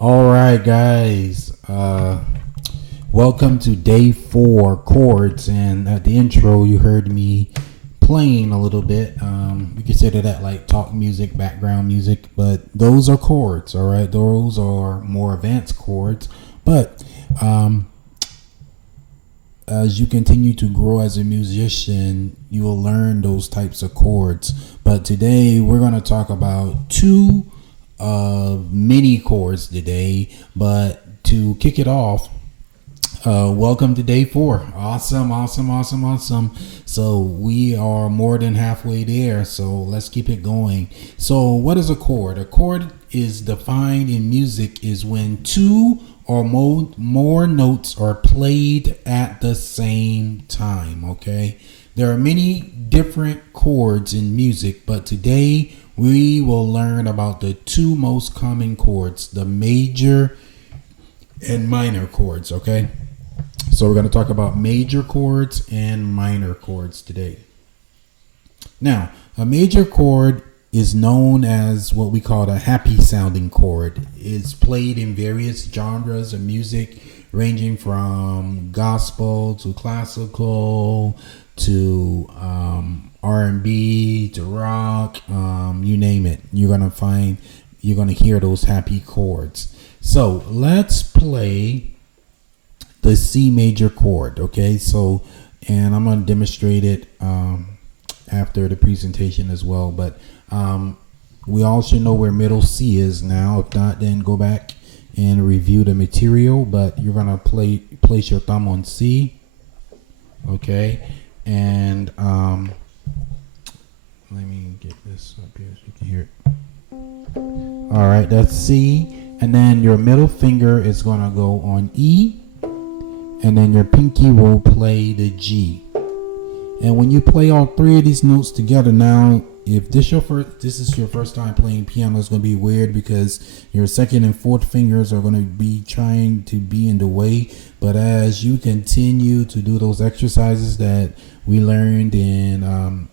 All right, guys. Welcome to day 4 chords. And at the intro, you heard me playing a little bit. We consider that like talk music, background music, but those are chords. All right, those are more advanced chords. But as you continue to grow as a musician, you will learn those types of chords. But today, we're going to talk about two mini chords today. But to kick it off, welcome to day 4. Awesome. So we are more than halfway there. So let's keep it going. So what is a chord? A chord is defined in music is when two or more notes are played at the same time. Okay. There are many different chords in music, but today we will learn about the two most common chords, the major and minor chords. Okay. So we're going to talk about major chords and minor chords today. Now, a major chord is known as what we call a happy sounding chord. It's played in various genres of music, ranging from gospel to classical to R&B to rock, you name it. You're going to hear those happy chords. So let's play the C major chord. Okay, so, and I'm going to demonstrate it after the presentation as well, but we all should know where middle C is now. If not, then go back and review the material. But you're going to place your thumb on C. Okay, and let me get this up here so you can hear it. All right, that's C, and then your middle finger is going to go on E, and then your pinky will play the G. And when you play all three of these notes together, now if this is your first time playing piano, it's going to be weird because your second and fourth fingers are going to be trying to be in the way. But as you continue to do those exercises that we learned in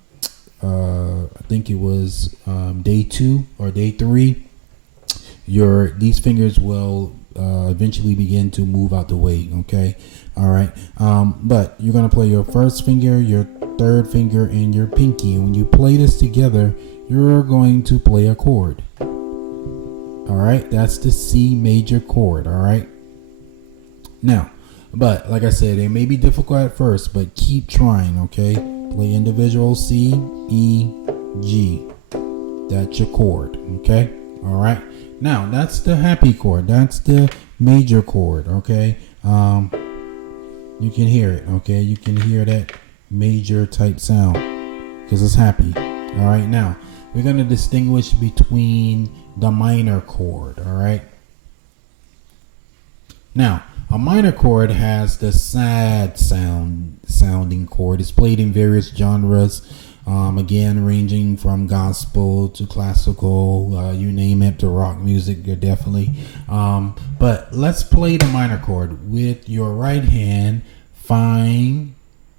I think it was day 2 or day 3, these fingers will eventually begin to move out the way. Okay. All right. But you're going to play your first finger, your third finger, and your pinky. And when you play this together, you're going to play a chord. All right. That's the C major chord. All right. Now, but like I said, it may be difficult at first, but keep trying. Okay. Play individual C, E, G. That's your chord. Okay. All right. Now, that's the happy chord. That's the major chord. Okay. You can hear it. Okay. You can hear that major type sound because it's happy. All right. Now, we're going to distinguish between the minor chord. All right. Now, a minor chord has the sad sounding chord. It's played in various genres. Again, ranging from gospel to classical, you name it, to rock music, definitely. But let's play the minor chord. With your right hand, find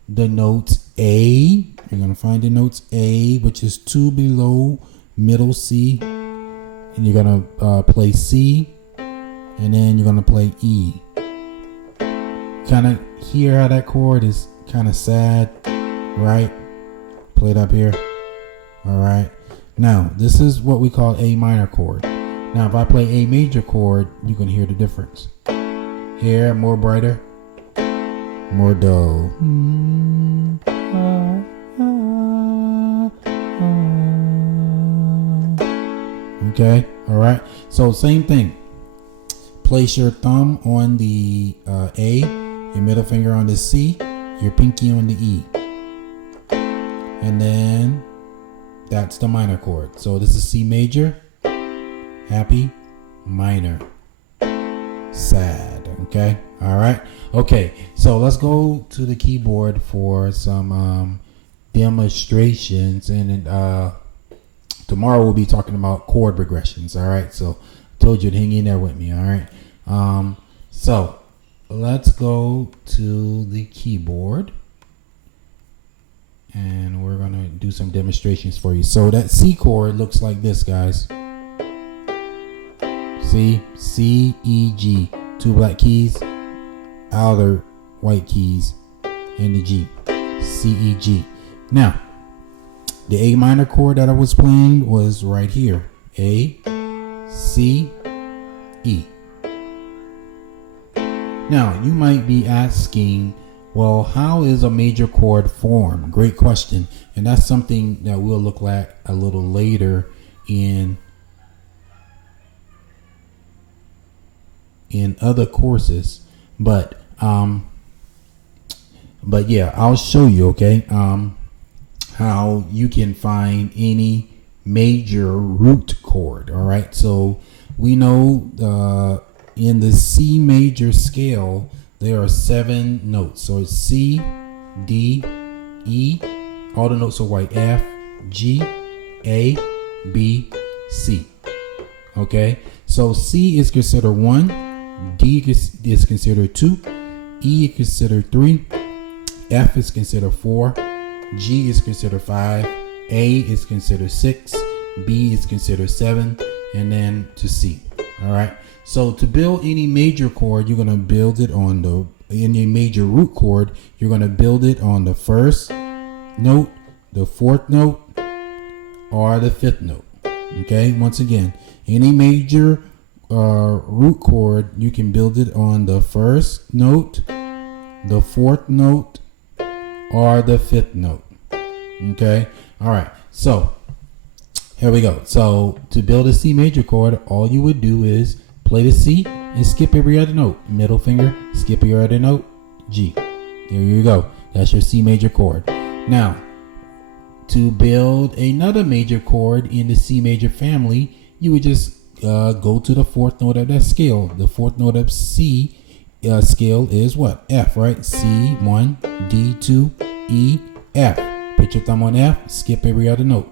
the notes A. You're going to find the notes A, which is 2 below middle C. And you're going to play C. And then you're going to play E. Kind of hear how that chord is kind of sad, right? Play it up here. All right. Now, this is what we call A minor chord. Now, if I play A major chord, you can hear the difference. Here, more brighter, more dull. Okay. All right. So, same thing. Place your thumb on the A, your middle finger on the C, your pinky on the E. And then that's the minor chord. So this is C major, happy, minor, sad. Okay. All right. Okay. So let's go to the keyboard for some demonstrations. And tomorrow we'll be talking about chord progressions. All right. So I told you to hang in there with me. All right. So let's go to the keyboard. And we're going to do some demonstrations for you. So that C chord looks like this, guys. See, C, E, G, 2 black keys, outer white keys, and the G, C, E, G. Now, the A minor chord that I was playing was right here, A, C, E. Now, you might be asking, well, how is a major chord formed? Great question. And that's something that we'll look at a little later in other courses. But yeah, I'll show you, okay, how you can find any major root chord. All right. So we know in the C major scale, there are 7 notes. So it's C, D, E, all the notes are white, F, G, A, B, C. Okay, so C is considered 1, D is considered 2, E is considered 3, F is considered 4, G is considered 5, A is considered 6, B is considered 7, and then to C. All right. So to build any major chord, you're going to build it on any major root chord, you're going to build it on the first note, the 4th note, or the 5th note. Okay. Once again, any major root chord, you can build it on the 1st note, the 4th note, or the 5th note. Okay. All right. So here we go. So to build a C major chord, all you would do is play the C and skip every other note. Middle finger, skip every other note, G. There you go. That's your C major chord. Now, to build another major chord in the C major family, you would just go to the 4th note of that scale. The 4th note of C scale is what? F, right? C, 1, D, 2, E, F. Put your thumb on F, skip every other note.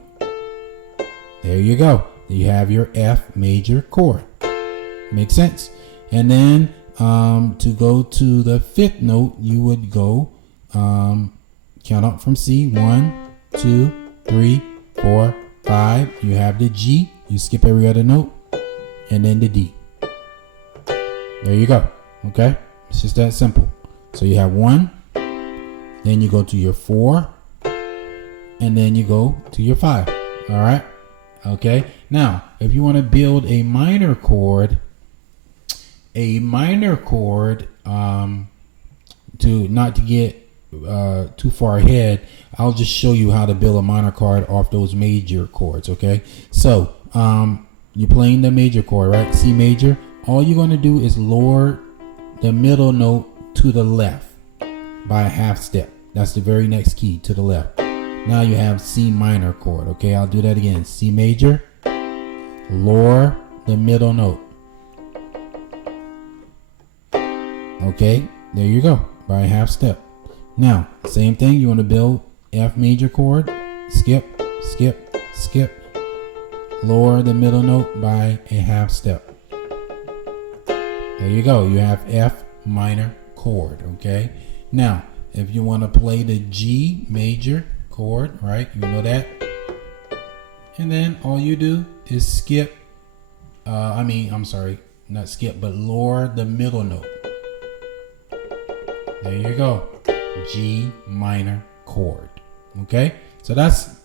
There you go. You have your F major chord. Makes sense? And then to go to the 5th note, you would go count up from C. 1, 2, 3, 4, 5. You have the G. You skip every other note. And then the D. There you go. Okay? It's just that simple. So you have 1. Then you go to your 4. And then you go to your 5. All right? Okay? Now, if you want to build a minor chord, to not to get too far ahead, I'll just show you how to build a minor chord off those major chords. Okay, so you're playing the major chord, right? C major. All you're going to do is lower the middle note to the left by a half step. That's the very next key to the left. Now you have C minor chord. Okay, I'll do that again. C major, lower the middle note. Okay, there you go, by a half step. Now, same thing, you want to build F major chord, skip, skip, skip, lower the middle note by a half step. There you go, you have F minor chord, okay? Now, if you want to play the G major chord, right, you know that. And then all you do is skip, not skip, but lower the middle note. There you go, G minor chord. Okay, so that's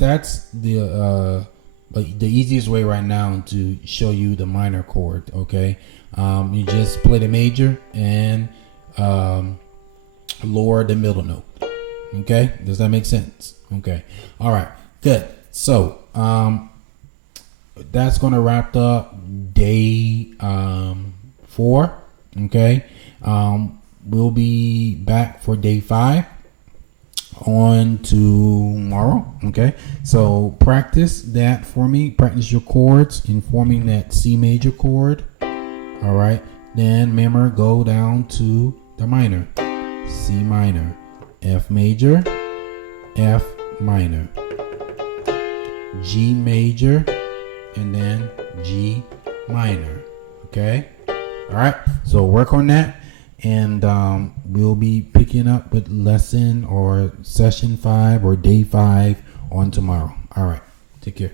the easiest way right now to show you the minor chord. Okay, you just play the major and lower the middle note. Okay, does that make sense? Okay, all right, good. So that's gonna wrap up day 4. Okay. We'll be back for day 5 on tomorrow. Okay, so practice that for me. Practice your chords in forming that C major chord. All right, then remember, go down to the minor. C minor, F major, F minor, G major, and then G minor. Okay, all right, so work on that. And we'll be picking up with lesson or session 5 or day 5 on tomorrow. All right. Take care.